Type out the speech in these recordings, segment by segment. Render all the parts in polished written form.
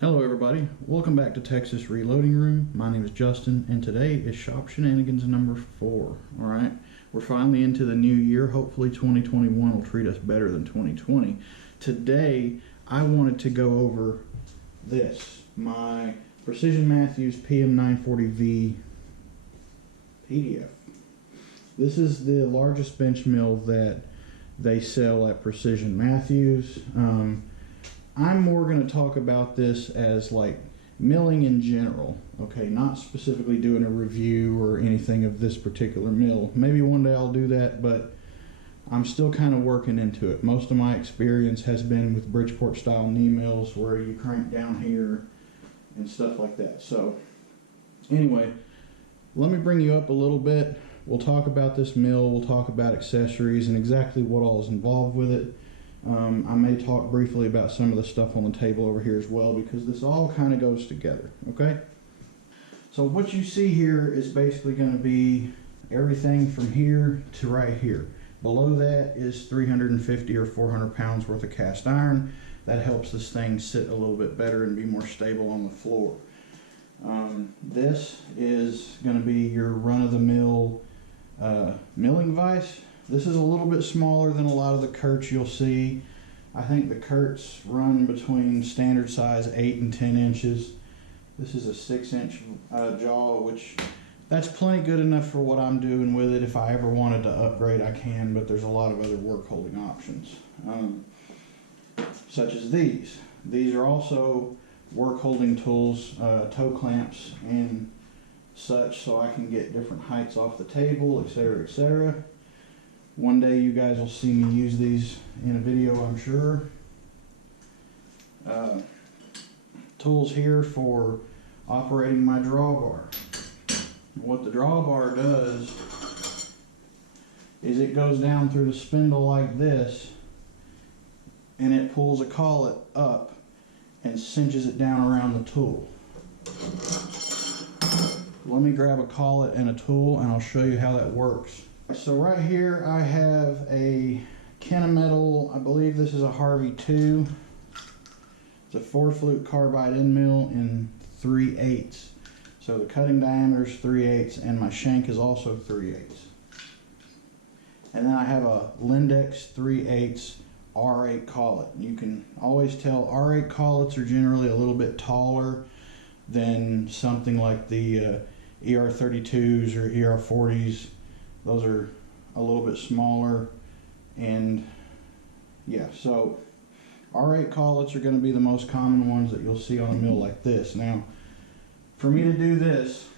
Hello everybody, welcome back to Texas Reloading Room. My name is Justin and today is Shop Shenanigans number 4. Alright, we're finally into the new year. Hopefully 2021 will treat us better than 2020. Today I wanted to go over this, my Precision Matthews PM940V PDF. This is the largest bench mill that they sell at Precision Matthews. I'm more going to talk about this as like milling in general, okay, not specifically doing a review or anything of this particular mill. Maybe one day I'll do that, but I'm still kind of working into it. Most of my experience has been with Bridgeport style knee mills where you crank down here and stuff like that. So anyway, let me bring you up a little bit. We'll talk about this mill, we'll talk about accessories and exactly what all is involved with it. I may talk briefly about some of the stuff on the table over here as well, because this all kind of goes together, okay? So what you see here is basically going to be everything from here to right here. Below that is 350 or 400 pounds worth of cast iron. That helps this thing sit a little bit better and be more stable on the floor. This is going to be your run-of-the-mill milling vise. This is a little bit smaller than a lot of the Kurtz you'll see. I think the Kurtz run between standard size 8 and 10 inches. This is a 6-inch jaw, which that's plenty good enough for what I'm doing with it. If I ever wanted to upgrade, I can, but there's a lot of other work holding options, such as these. These are also work holding tools, toe clamps and such, so I can get different heights off the table, etc., etc. One day you guys will see me use these in a video, I'm sure. Tools here for operating my drawbar. What the drawbar does is it goes down through the spindle like this, and it pulls a collet up and cinches it down around the tool. Let me grab a collet and a tool and I'll show you how that works. So right here I have a Kennametal, I believe this is a Harvey 2. It's a 4-flute carbide end mill in 3/8. So the cutting diameter is 3/8 and my shank is also 3/8. And then I have a Lindex 3/8 R8 collet. You can always tell R8 collets are generally a little bit taller than something like the ER32s or ER40s. Those are a little bit smaller, and yeah, so R8 collets are going to be the most common ones that you'll see on a mill like this. Now, for me to do this,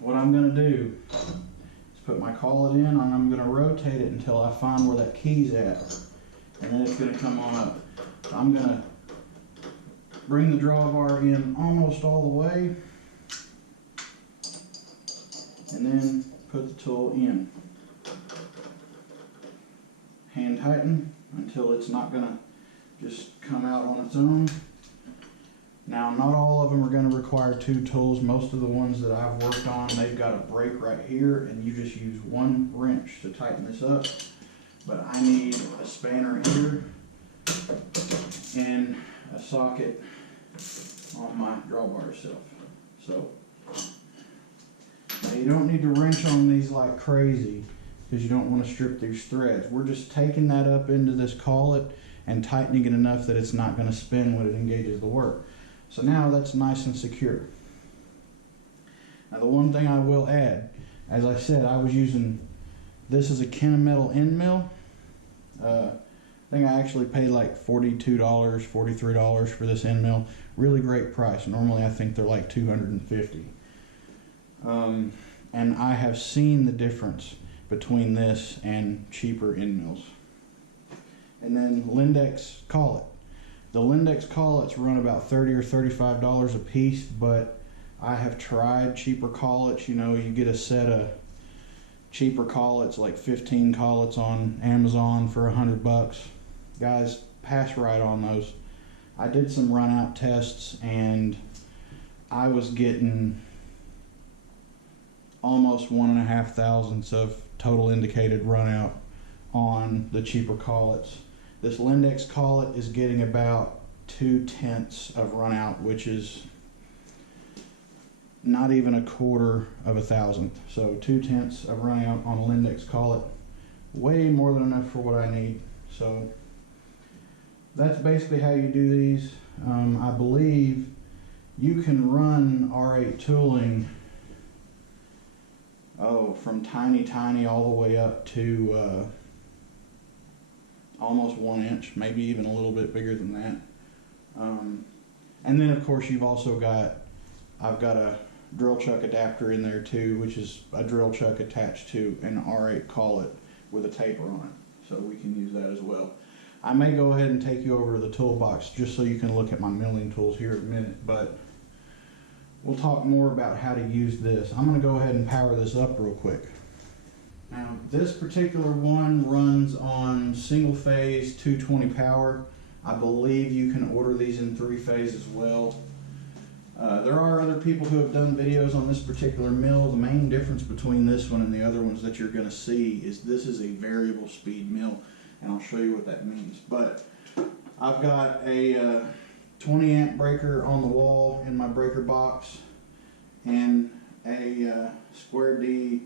what I'm going to do is put my collet in and I'm going to rotate it until I find where that key's at, and then it's going to come on up. So I'm going to bring the drawbar in almost all the way, and then put the tool in. Hand tighten until it's not going to just come out on its own. Now, not all of them are going to require 2 tools. Most of the ones that I've worked on, they've got a break right here, and you just use one wrench to tighten this up. But I need a spanner here and a socket on my drawbar itself. So now you don't need to wrench on these like crazy because you don't want to strip these threads. We're just taking that up into this collet and tightening it enough that it's not going to spin when it engages the work. So now that's nice and secure. Now the one thing I will add, as I said, I was using this as a Kennametal end mill. I think I actually paid like $42, $43 for this end mill. Really great price. Normally I think they're like $250. And I have seen the difference between this and cheaper end mills. And then Lindex collet. The Lindex collets run about $30 or $35 a piece, but I have tried cheaper collets. You know, you get a set of cheaper collets, like 15 collets on Amazon for $100. Guys, pass right on those. I did some run out tests and I was getting almost 1.5 thousandths of total indicated run out on the cheaper collets. This Lindex collet is getting about 2/10 of run out, which is not even 1/4 of a thousandth. So 2/10 of run out on a Lindex collet, way more than enough for what I need. So that's basically how you do these. I believe you can run R8 tooling from tiny all the way up to almost 1 inch, maybe even a little bit bigger than that. And then of course you've also got, I've got a drill chuck adapter in there too, which is a drill chuck attached to an R8 collet with a taper on it, so we can use that as well. I may go ahead and take you over to the toolbox just so you can look at my milling tools here in a minute, but we'll talk more about how to use this. I'm going to go ahead and power this up real quick. Now this particular one runs on single phase 220 power. I believe you can order these in 3-phase as well. There are other people who have done videos on this particular mill. The main difference between this one and the other ones that you're going to see is this is a variable speed mill, and I'll show you what that means. But I've got a 20 amp breaker on the wall in my breaker box and a square D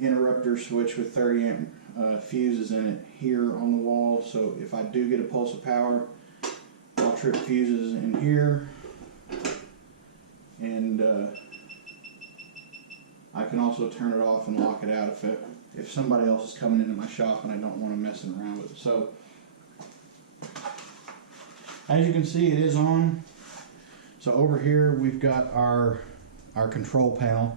interrupter switch with 30 amp fuses in it here on the wall. So if I do get a pulse of power, I'll trip fuses in here, and I can also turn it off and lock it out if somebody else is coming into my shop and I don't want to mess around with it. So as you can see, it is on. So over here we've got our control panel,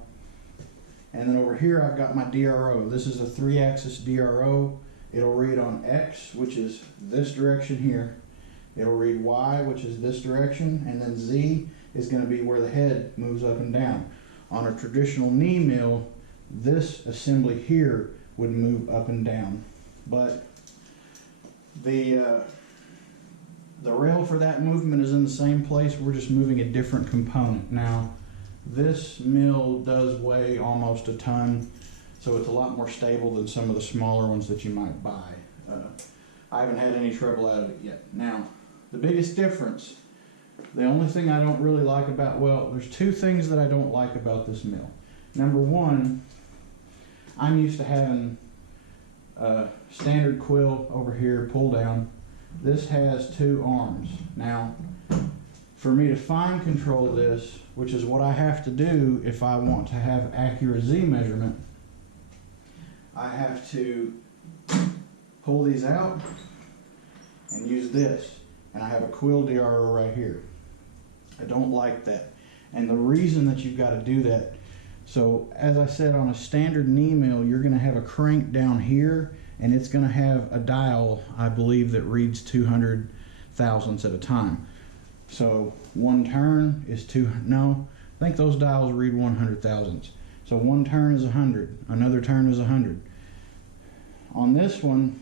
and then over here I've got my DRO. This is a 3-axis DRO. It'll read on X, which is this direction here. It'll read Y, which is this direction, and then Z is going to be where the head moves up and down. On a traditional knee mill, this assembly here would move up and down, but the rail for that movement is in the same place. We're just moving a different component. Now this mill does weigh almost a ton, so it's a lot more stable than some of the smaller ones that you might buy. I haven't had any trouble out of it yet. Now the biggest difference, the only thing I don't really like about, well, there's 2 things that I don't like about this mill. Number one, I'm used to having a standard quill over here, pull down. This has 2 arms. Now, for me to fine control this, which is what I have to do if I want to have accurate Z measurement, I have to pull these out and use this. And I have a quill DRO right here. I don't like that. And the reason that you've got to do that, so as I said, on a standard knee mill, you're going to have a crank down here, and it's going to have a dial, I believe, that reads 200 thousandths at a time. So one turn is I think those dials read 100 thousandths. So one turn is 100, another turn is 100. On this one,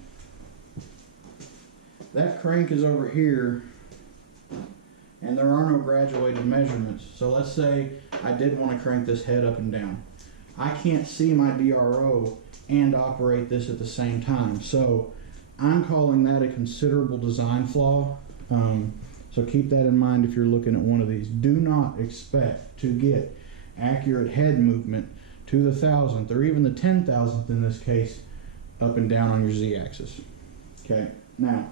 that crank is over here, and there are no graduated measurements. So let's say I did want to crank this head up and down. I can't see my DRO and operate this at the same time. So I'm calling that a considerable design flaw. So keep that in mind if you're looking at one of these. Do not expect to get accurate head movement to the 1,000th or even the 10,000th in this case up and down on your Z-axis. Okay, now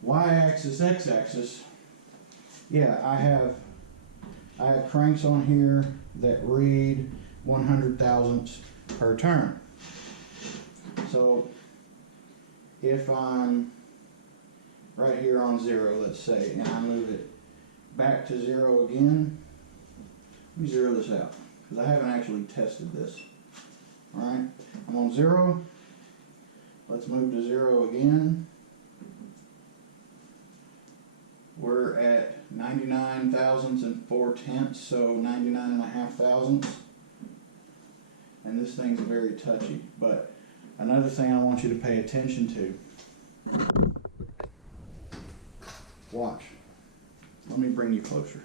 Y-axis, X-axis, yeah, I have cranks on here that read 100 thousandths per turn. So if I'm right here on 0, let's say, and I move it back to 0 again, let me zero this out because I haven't actually tested this. All right, I'm on 0. Let's move to 0 again. We're at 99 thousandths and 4/10, so 99.5 thousandths. And this thing's very touchy. But another thing I want you to pay attention to. Watch. Let me bring you closer.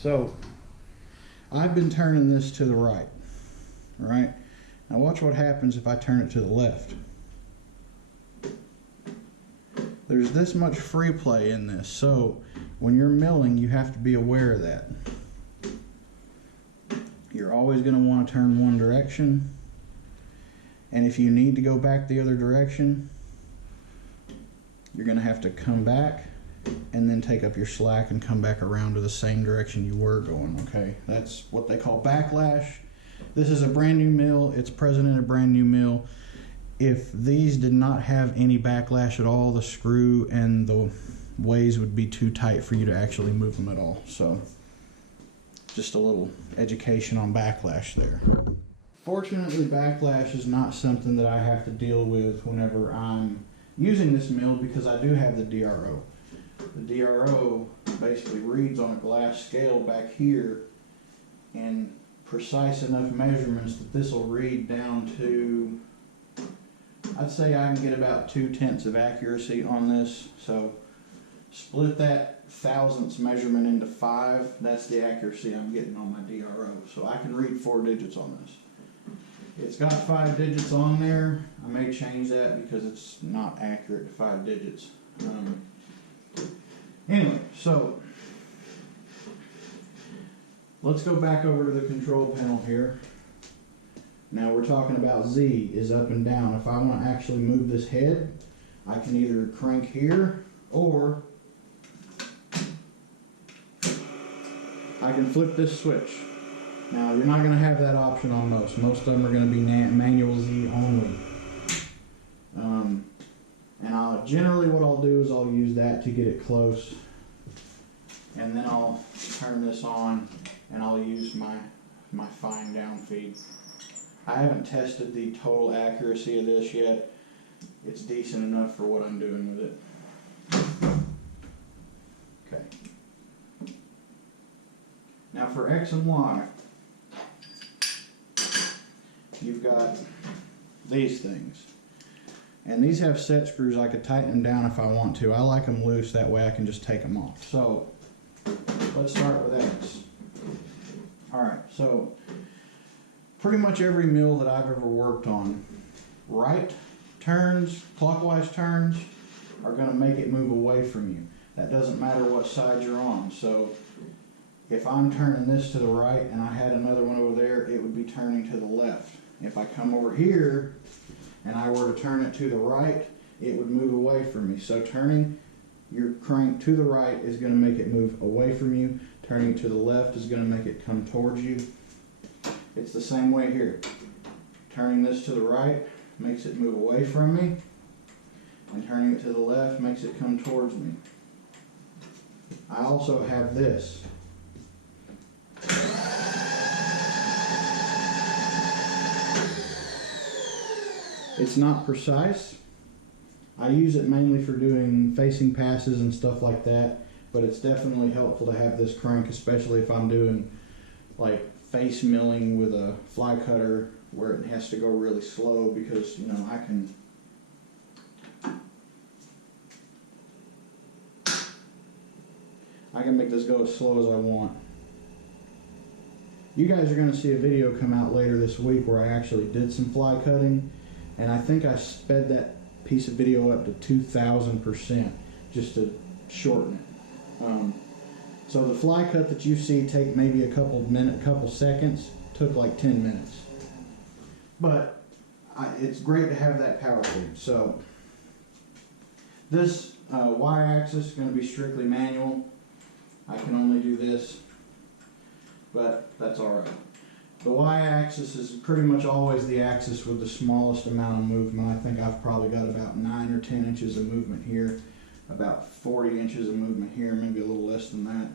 So I've been turning this to the right, all right? Now watch what happens if I turn it to the left. There's this much free play in this, so when you're milling, you have to be aware of that. You're always going to want to turn one direction, and if you need to go back the other direction, you're going to have to come back and then take up your slack and come back around to the same direction you were going, okay? That's what they call backlash. This is a brand new mill. It's present in a brand new mill. If these did not have any backlash at all, the screw and the ways would be too tight for you to actually move them at all. So just a little education on backlash there. Fortunately, backlash is not something that I have to deal with whenever I'm using this mill because I do have the DRO. The DRO basically reads on a glass scale back here and precise enough measurements that this will read down to, I'd say I can get about 2/10 of accuracy on this. So split that thousandths measurement into 5. That's the accuracy I'm getting on my DRO. So I can read 4 digits on this. It's got 5 digits on there. I may change that because it's not accurate to 5 digits. Anyway, so let's go back over to the control panel here. Now we're talking about Z is up and down. If I want to actually move this head, I can either crank here or I can flip this switch. Now you're not going to have that option on most. Most of them are going to be manual Z only. And generally what I'll do is I'll use that to get it close. And then I'll turn this on and I'll use my fine down feed. I haven't tested the total accuracy of this yet. It's decent enough for what I'm doing with it. Okay. Now for X and Y, you've got these things. And these have set screws. I could tighten them down if I want to. I like them loose, that way I can just take them off. So let's start with X. Alright, so pretty much every mill that I've ever worked on, right turns, clockwise turns, are going to make it move away from you. That doesn't matter what side you're on. So if I'm turning this to the right and I had another one over there, it would be turning to the left. If I come over here and I were to turn it to the right, it would move away from me. So turning your crank to the right is going to make it move away from you. Turning to the left is going to make it come towards you. It's the same way here. Turning this to the right makes it move away from me, and turning it to the left makes it come towards me. I also have this. It's not precise. I use it mainly for doing facing passes and stuff like that, but it's definitely helpful to have this crank, especially if I'm doing like face milling with a fly cutter where it has to go really slow, because you know I can make this go as slow as I want. You guys are going to see a video come out later this week where I actually did some fly cutting, and I think I sped that piece of video up to 2,000% just to shorten it. So the fly cut that you see take maybe a couple seconds, took like 10 minutes. But it's great to have that power feed. So this Y-axis is going to be strictly manual. I can only do this, but that's alright. The Y-axis is pretty much always the axis with the smallest amount of movement. I think I've probably got about 9 or 10 inches of movement here, about 40 inches of movement here, maybe a little less than that.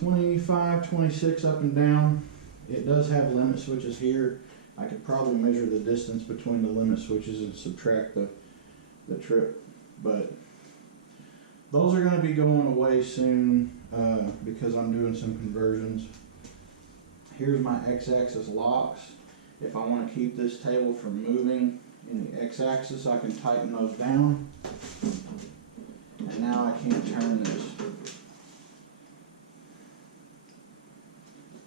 25, 26 up and down. It does have limit switches here. I could probably measure the distance between the limit switches and subtract the trip, but those are going to be going away soon because I'm doing some conversions. Here's my X-axis locks. If I want to keep this table from moving in the X-axis, I can tighten those down. And now I can't turn this.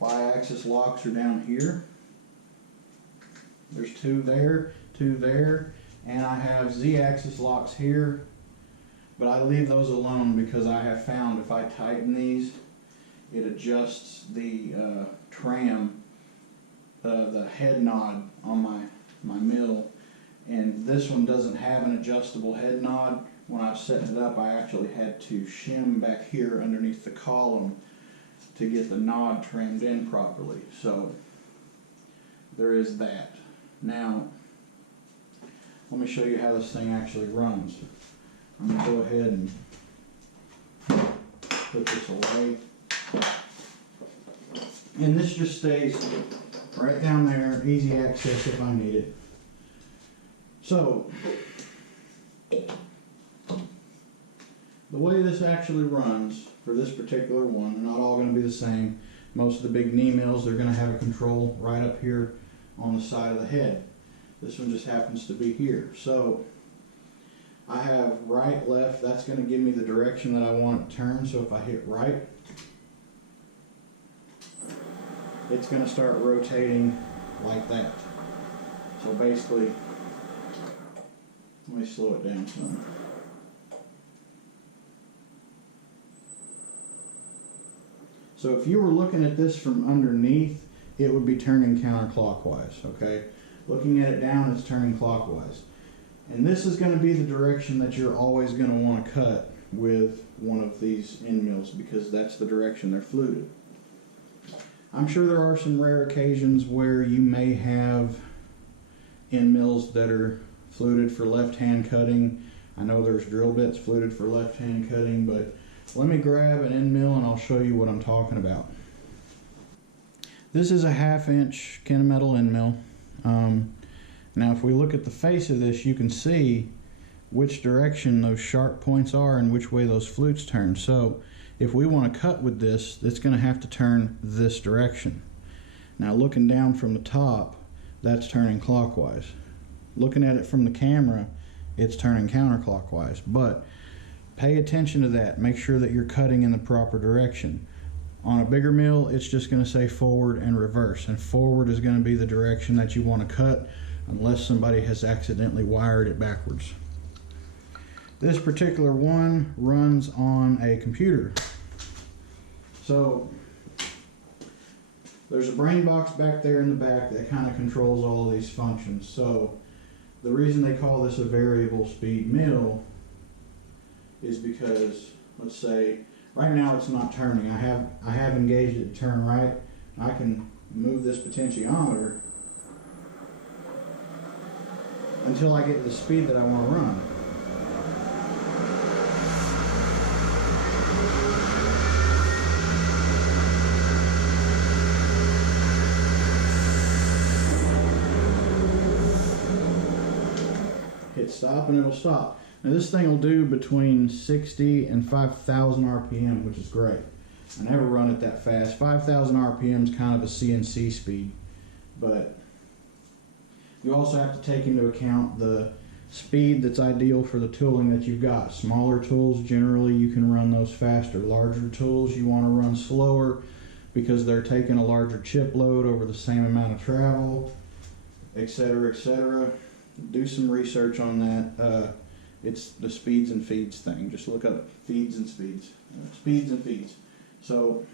Y-axis locks are down here. There's two there, and I have Z-axis locks here, but I leave those alone because I have found if I tighten these, it adjusts the tram, the head nod on my mill, and this one doesn't have an adjustable head nod. When I was setting it up, I actually had to shim back here underneath the column to get the nod trimmed in properly. So there is that. Now, let me show you how this thing actually runs. I'm going to go ahead and put this away. And this just stays right down there, easy access if I need it. So, the way this actually runs for this particular one, they're not all going to be the same. Most of the big knee mills, they're going to have a control right up here on the side of the head. This one just happens to be here. So I have right, left, that's going to give me the direction that I want it to turn. So if I hit right, it's going to start rotating like that. So basically, let me slow it down some. So if you were looking at this from underneath, it would be turning counterclockwise, okay? Looking at it down, it's turning clockwise. And this is going to be the direction that you're always going to want to cut with one of these end mills because that's the direction they're fluted. I'm sure there are some rare occasions where you may have end mills that are fluted for left-hand cutting. I know there's drill bits fluted for left-hand cutting, but let me grab an end mill and I'll show you what I'm talking about. This is a 1/2 inch Kennametal end mill. Now if we look at the face of this, you can see which direction those sharp points are and which way those flutes turn. So if we want to cut with this, it's going to have to turn this direction. Now looking down from the top, that's turning clockwise. Looking at it from the camera, it's turning counterclockwise. But pay attention to that. Make sure that you're cutting in the proper direction. On a bigger mill, it's just going to say forward and reverse. And forward is going to be the direction that you want to cut unless somebody has accidentally wired it backwards. This particular one runs on a computer. So there's a brain box back there in the back that kind of controls all of these functions. So the reason they call this a variable speed mill is because, let's say, right now it's not turning. I have engaged it to turn right. I can move this potentiometer until I get to the speed that I want to run. Hit stop and it'll stop. Now this thing will do between 60 and 5,000 RPM, which is great. I never run it that fast. 5,000 RPM is kind of a CNC speed, but you also have to take into account the speed that's ideal for the tooling that you've got. Smaller tools, generally you can run those faster. Larger tools you want to run slower because they're taking a larger chip load over the same amount of travel, etc., etc. Do some research on that. It's the speeds and feeds thing. Just look up feeds and speeds. Speeds and feeds. So,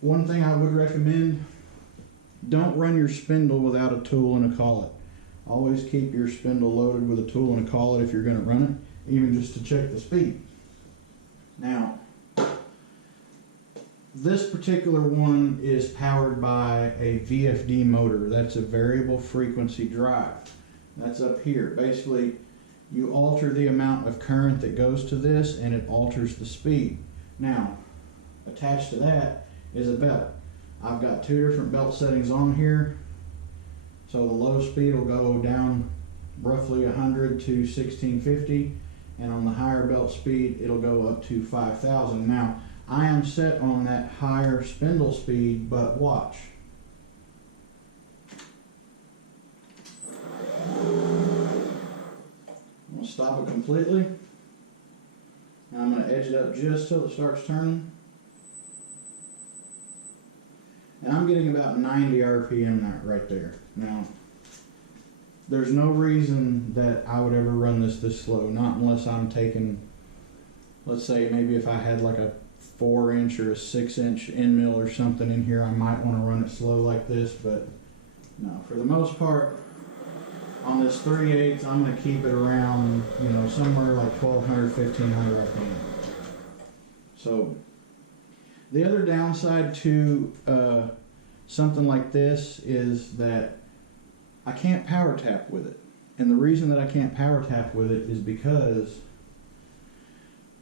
one thing I would recommend, don't run your spindle without a tool and a collet. Always keep your spindle loaded with a tool and a collet if you're going to run it, even just to check the speed. Now, this particular one is powered by a VFD motor. That's a variable frequency drive. That's up here. Basically, you alter the amount of current that goes to this and it alters the speed. Now, attached to that is a belt. I've got two different belt settings on here. So the low speed will go down roughly 100 to 1650, and on the higher belt speed it'll go up to 5,000. Now, I am set on that higher spindle speed, but watch. I'm going to stop it completely. Now I'm going to edge it up just till it starts turning. And I'm getting about 90 RPM right there. Now, there's no reason that I would ever run this slow, not unless I'm taking, let's say maybe if I had like a 4-inch or a 6-inch end mill or something in here, I might want to run it slow like this, but no, for the most part, on this 3/8, I'm going to keep it around, you know, somewhere like 1200, 1500 RPM. So, the other downside to something like this is that I can't power tap with it. And the reason that I can't power tap with it is because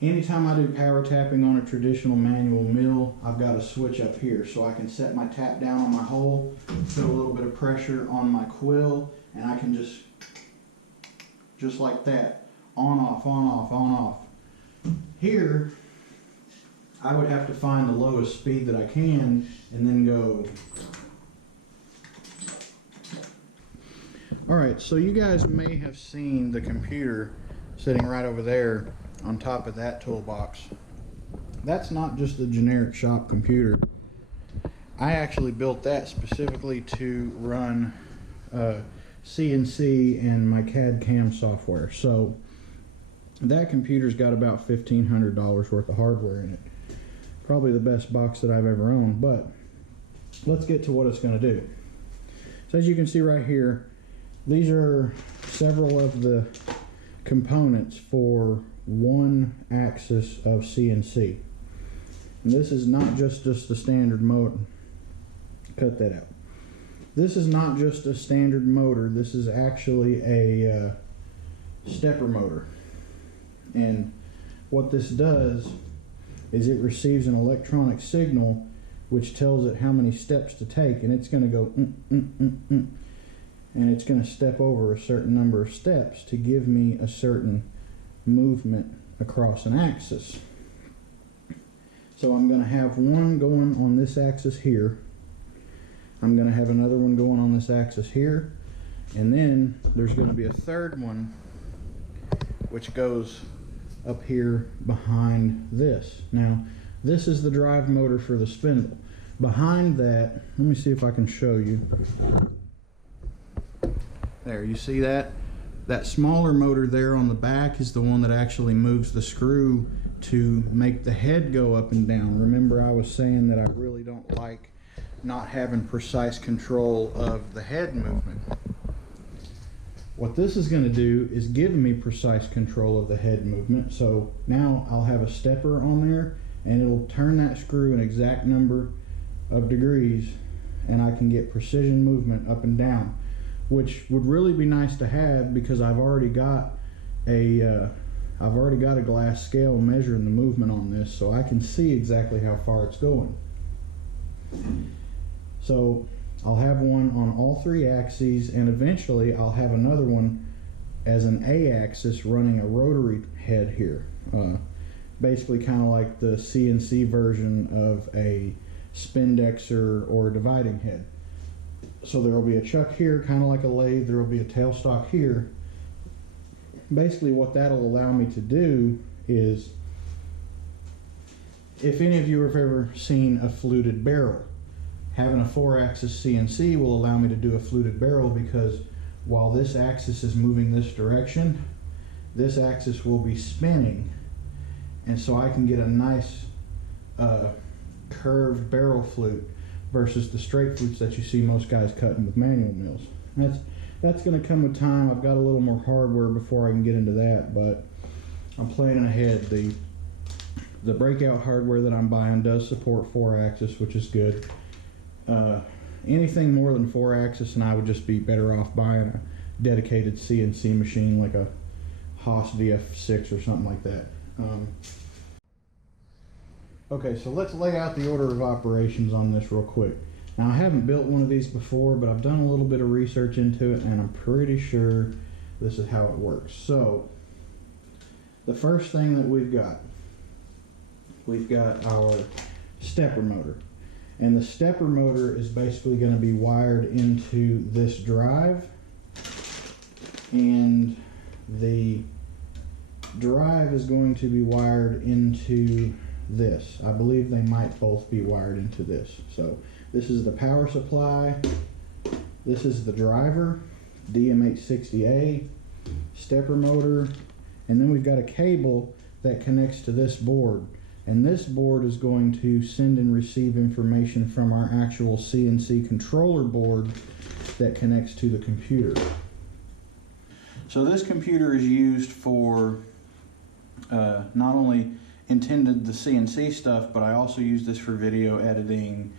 anytime I do power tapping on a traditional manual mill, I've got a switch up here so I can set my tap down on my hole, put a little bit of pressure on my quill, and I can just like that, on off, on off, on off. Here, I would have to find the lowest speed that I can and then go. Alright, so you guys may have seen the computer sitting right over there on top of that toolbox. That's not just a generic shop computer. I actually built that specifically to run CNC and my CAD CAM software. So that computer's got about $1,500 worth of hardware in it. Probably the best box that I've ever owned, but let's get to what it's going to do. So as you can see right here, these are several of the components for one axis of CNC. And this is not just a standard motor. Cut that out. This is not just a standard motor. This is actually a stepper motor. And what this does is it receives an electronic signal which tells it how many steps to take, and it's going to go and it's going to step over a certain number of steps to give me a certain movement across an axis. So I'm going to have one going on this axis here. I'm going to have another one going on this axis here, and then there's going to be a third one which goes up here behind this. Now, this is the drive motor for the spindle. Behind that, let me see if I can show you. There, you see that? That smaller motor there on the back is the one that actually moves the screw to make the head go up and down. Remember, I was saying that I really don't like not having precise control of the head movement. What this is going to do is give me precise control of the head movement. So now I'll have a stepper on there, and it'll turn that screw an exact number of degrees, and I can get precision movement up and down, which would really be nice to have because I've already got a glass scale measuring the movement on this, so I can see exactly how far it's going. So I'll have one on all three axes, and eventually I'll have another one as an A axis running a rotary head here. Basically kind of like the CNC version of a spindexer or dividing head. So there will be a chuck here, kind of like a lathe. There will be a tailstock here. Basically what that'll allow me to do is, if any of you have ever seen a fluted barrel, having a 4-axis CNC will allow me to do a fluted barrel, because while this axis is moving this direction, this axis will be spinning, and so I can get a nice curved barrel flute versus the straight flutes that you see most guys cutting with manual mills. And that's going to come with time. I've got a little more hardware before I can get into that, but I'm planning ahead. The breakout hardware that I'm buying does support 4-axis, which is good. Anything more than 4-axis, and I would just be better off buying a dedicated CNC machine like a Haas VF6 or something like that. Okay, so let's lay out the order of operations on this real quick. Now, I haven't built one of these before, but I've done a little bit of research into it, and I'm pretty sure this is how it works. So, the first thing that we've got our stepper motor. And the stepper motor is basically going to be wired into this drive, and the drive is going to be wired into this. I believe they might both be wired into this. So this is the power supply, this is the driver, DM860A, stepper motor, and then we've got a cable that connects to this board. And this board is going to send and receive information from our actual CNC controller board that connects to the computer. So this computer is used for not only intended the CNC stuff, but I also use this for video editing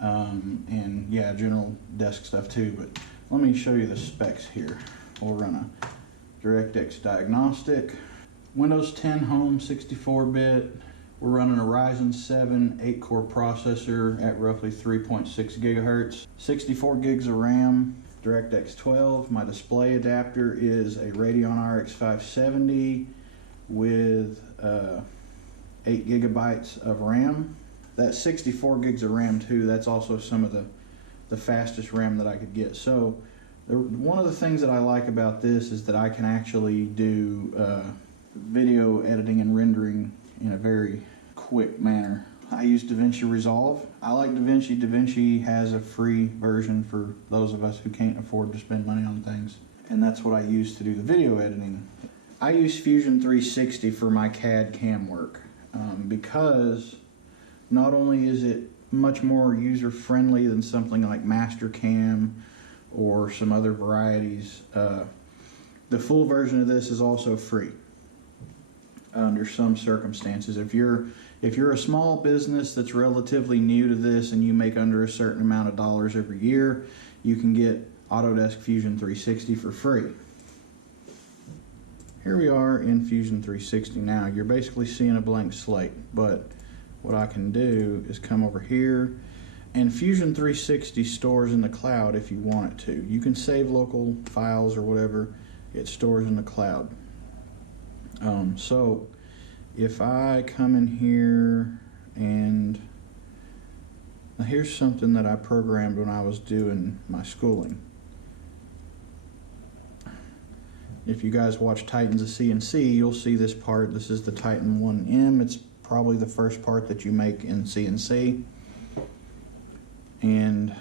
and yeah, general desk stuff too. But let me show you the specs here. We'll run a DirectX diagnostic. Windows 10 Home 64-bit. We're running a Ryzen 7 8-core processor at roughly 3.6 gigahertz. 64 gigs of RAM. DirectX 12. My display adapter is a Radeon RX 570 with 8 gigabytes of RAM. That's 64 gigs of RAM too. That's also some of the fastest RAM that I could get. So one of the things that I like about this is that I can actually do video editing and rendering in a very quick manner. I use DaVinci Resolve. I like DaVinci. DaVinci has a free version for those of us who can't afford to spend money on things. And that's what I use to do the video editing. I use Fusion 360 for my CAD CAM work because not only is it much more user-friendly than something like Mastercam or some other varieties, the full version of this is also free under some circumstances. If you're a small business that's relatively new to this and you make under a certain amount of dollars every year, you can get Autodesk Fusion 360 for free. Here we are in Fusion 360 now. You're basically seeing a blank slate, but what I can do is come over here, and Fusion 360 stores in the cloud if you want it to. You can save local files or whatever, it stores in the cloud. So if I come in here and now here's something that I programmed when I was doing my schooling. If you guys watch Titans of CNC, you'll see this part. This is the Titan 1M. It's probably the first part that you make in CNC. And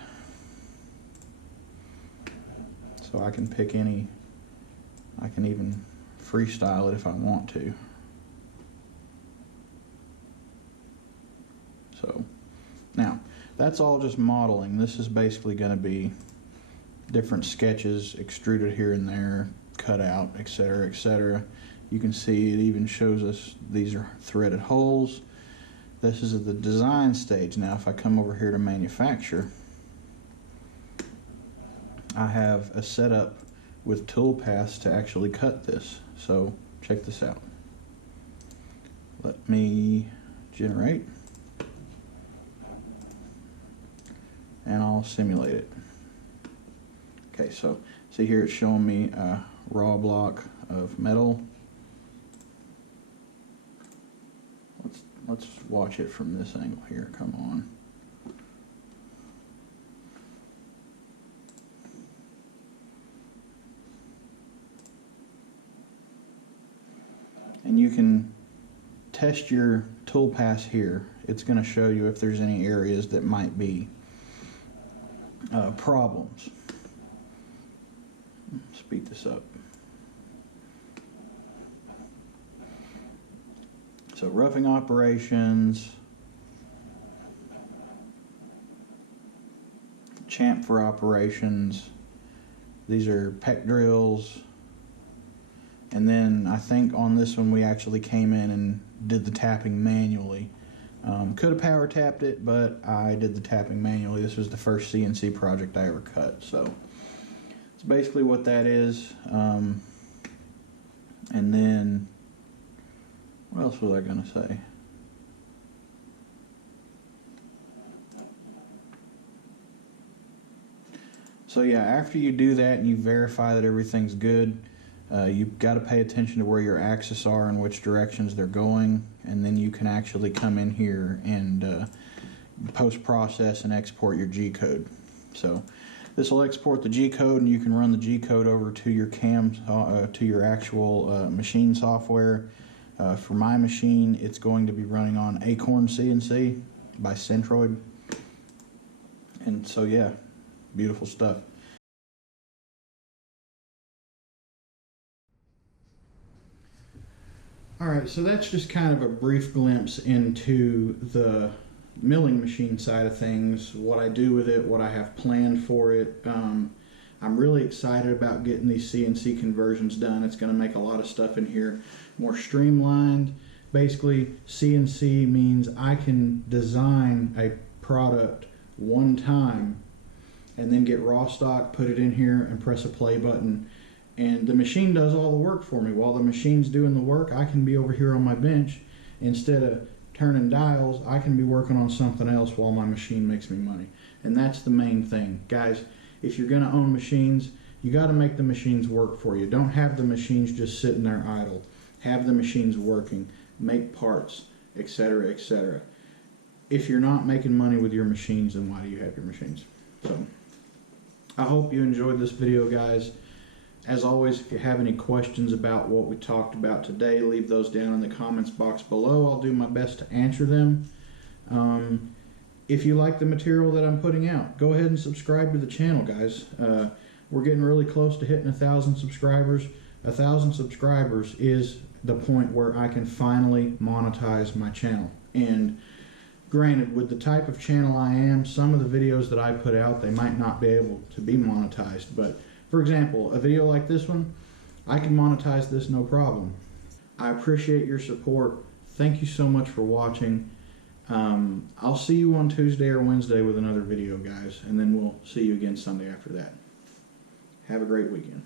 so I can pick any, I can even freestyle it if I want to. So now that's all just modeling. This is basically going to be different sketches extruded here and there, cut out, etc., etc. You can see it even shows us these are threaded holes. This is at the design stage. Now if I come over here to manufacture, I have a setup with tool paths to actually cut this. So check this out. Let me generate and I'll simulate it. Okay, so see here it's showing me a raw block of metal. Let's watch it from this angle here. Come on. And you can test your tool pass here. It's going to show you if there's any areas that might be problems. Speed this up. So roughing operations, chamfer operations, these are peck drills, and then I think on this one we actually came in and did the tapping manually. Could have power tapped it, but I did the tapping manually. This was the first CNC project I ever cut, so it's basically what that is. And then what else was I going to say? So yeah, after you do that and you verify that everything's good, you've got to pay attention to where your axes are and which directions they're going, and then you can actually come in here and post-process and export your G-code. So this will export the G-code, and you can run the G-code over to your to your actual machine software. For my machine, it's going to be running on Acorn CNC by Centroid. And so yeah, beautiful stuff. Alright, so that's just kind of a brief glimpse into the milling machine side of things, what I do with it, what I have planned for it. I'm really excited about getting these CNC conversions done. It's going to make a lot of stuff in here more streamlined. Basically, CNC means I can design a product one time and then get raw stock, put it in here, and press a play button. And the machine does all the work for me. While the machine's doing the work, I can be over here on my bench. Instead of turning dials, I can be working on something else while my machine makes me money. And that's the main thing. Guys, if you're gonna own machines, you gotta make the machines work for you. Don't have the machines just sitting there idle. Have the machines working, make parts, etc., etc. If you're not making money with your machines, then why do you have your machines? So, I hope you enjoyed this video, guys. As always, if you have any questions about what we talked about today, leave those down in the comments box below. I'll do my best to answer them. If you like the material that I'm putting out, go ahead and subscribe to the channel, guys. We're getting really close to hitting 1,000 subscribers. 1,000 subscribers is the point where I can finally monetize my channel. And granted, with the type of channel I am, some of the videos that I put out, they might not be able to be monetized. But for example, a video like this one, I can monetize this no problem. I appreciate your support. Thank you so much for watching. I'll see you on Tuesday or Wednesday with another video, guys, and then we'll see you again Sunday after that. Have a great weekend.